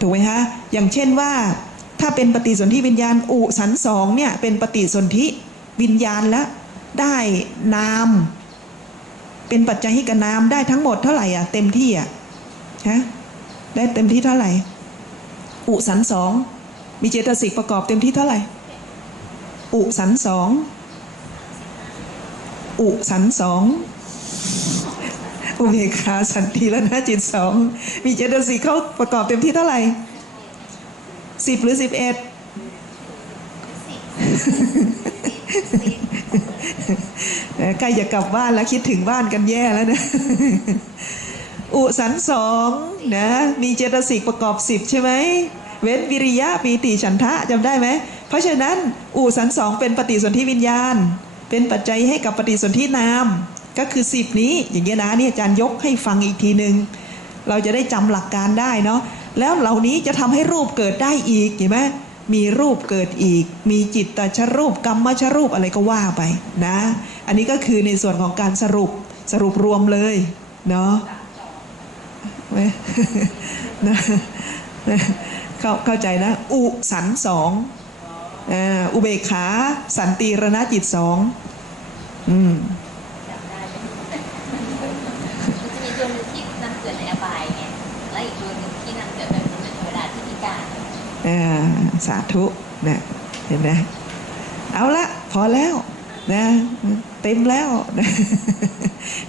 ถูกไหมฮะอย่างเช่นว่าถ้าเป็นปฏิสนธิวิญญาณอุสันสองเนี่ยเป็นปฏิสนธิวิญญาณแล้วได้นาม เป็นปัจจัยให้กับนามได้ทั้งหมดเท่าไหร่อะเต็มที่อะฮะได้เต็มที่เท่าไหร่ อุสันสองมีเจตสิกประกอบเต็มที่เท่าไหร่ อุสันสองอุสันสอง อุเบกขาสันติและนะจิตสองมีเจตสิกเขาประกอบเต็มที่เท่าไหร่สิบหรือสิบเอ็ดใกล้จะกลับบ้านแล้วคิดถึงบ้านกันแย่แล้วนะ อุสันสองนะ มีเจตสิกประกอบสิบใช่ไหม เว้นวิริยะปีติฉันทะจำได้ไหม เพราะฉะนั้น อุสันสองเป็นปฏิสนธิวิญญาณ เป็นปัจจัยให้กับปฏิสนธินาม ก็คือสิบนี้อย่างเงี้ยนะนี่อาจารย์ยกให้ฟังอีกทีหนึ่งเราจะได้จำหลักการได้เนาะแล้วเหล่านี้จะทำให้รูปเกิดได้อีกเห็นไหมมีรูปเกิดอีก มีจิตตชรูปกรรมชรูปอะไรก็ว่าไปนะ อันนี้ก็คือในส่วนของการสรุปสรุปรวมเลยเนาะนะเข้าเข้าใจนะ อุสันสองอ,อุเบกขา สันติรณจิตสองอืม จำได้ มันจะมีตัวหนึงที่นำเกิดในอบายไงและอีกตัวหนึ่งที่นำเกิดเป็นมนุษย์เทวดาที่พิการอ่าสาธุนะเห็นไหมเอาละพอแล้วนะเต็มแล้วนะ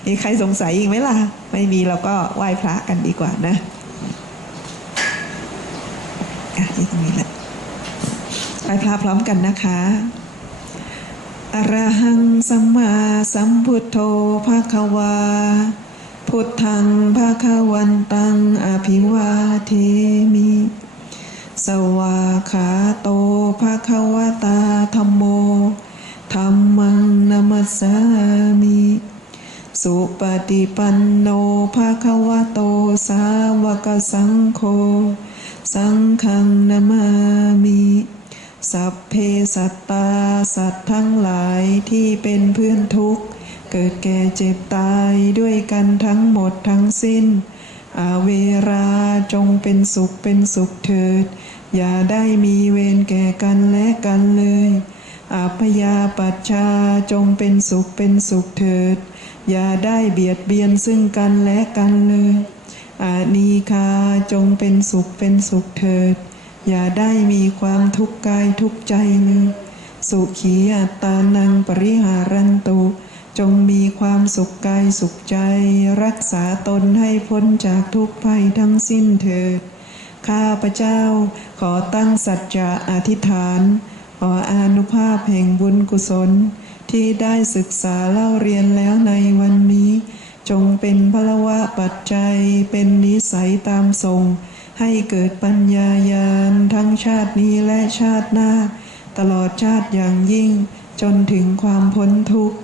มีใครสงสัยอีกไหมล่ะ ไม่มีเราก็ไหว้พระกันดีกว่านะอะที่ตรงนี้แหละไหว้พระพร้อมกันนะคะอรหังสัมมาสัมพุทโธภาควา พุทธังภาควันตังอภิวาเทมิ สวาขาโตภะควตาธรรมโมธรรมังนัมสสามิ สุปฏิปันโนภะควโตสาวกสังโฆ สังฆังนามามิสัพเพสัตตาสัตว์ทั้งหลายที่เป็นเพื่อนทุกข์ เกิดแก่เจ็บตายด้วยกันทั้งหมดทั้งสิ้น อาเวราจงเป็นสุขเป็นสุขเถิด อย่าได้มีเวรแก่กันและกันเลยอาพยาปัชชาจงเป็นสุขเป็นสุขเถิด อย่าได้เบียดเบียนซึ่งกันและกันเลยอานีคาจงเป็นสุขเป็นสุขเถิด อย่าได้มีความทุกข์กายทุกข์ใจเลย สุขีอัตตานังปริหารันตุ จงมีความสุขกายสุขใจ รักษาตนให้พ้นจากทุกภัยทั้งสิ้นเถิด ข้าพระเจ้าขอตั้งสัจจะอธิษฐาน ขออนุภาพแห่งบุญกุศล ที่ได้ศึกษาเล่าเรียนแล้วในวันนี้ จงเป็นพลวะปัจจัยเป็นนิสัยตามทรง ให้เกิดปัญญายาณทั้งชาตินี้และชาติหน้า ตลอดชาติอย่างยิ่ง จนถึงความพ้นทุกข์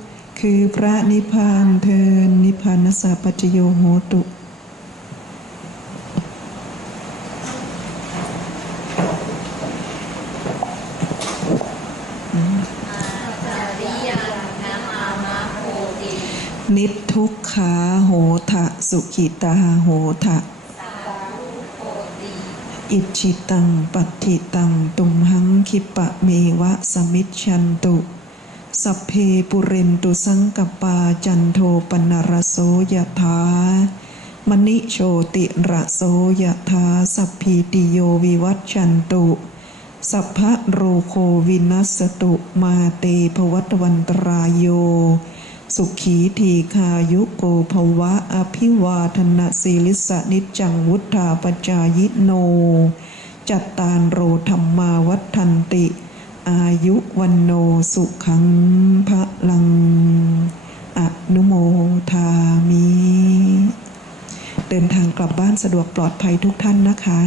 คือพระนิพพานเทินนิพพานสัพพจโยโหตุนิทุกขาโหทะสุขิตาโหทะอิชิตังปัตถิตังตุมหังคิปะเมวะสมิชชันตุ สัพเพปุเรนตุสังกปาจันโทปนรโสยถามณิโชติระโสยถาสัพพีติโยวิวัชชันตุ สัพพะโรโควินัสตุมาเตภวัตวันตรายโย สุขีทีคายุโกภวะอภิวาทนาสิลิสะนิจังวุธาปจายโน จัตตารโรธรรมาวัฏันติ อายุวันโนสุขังพระลัง อนุโมทามิ เดินทางกลับบ้านสะดวกปลอดภัยทุกท่านนะคะ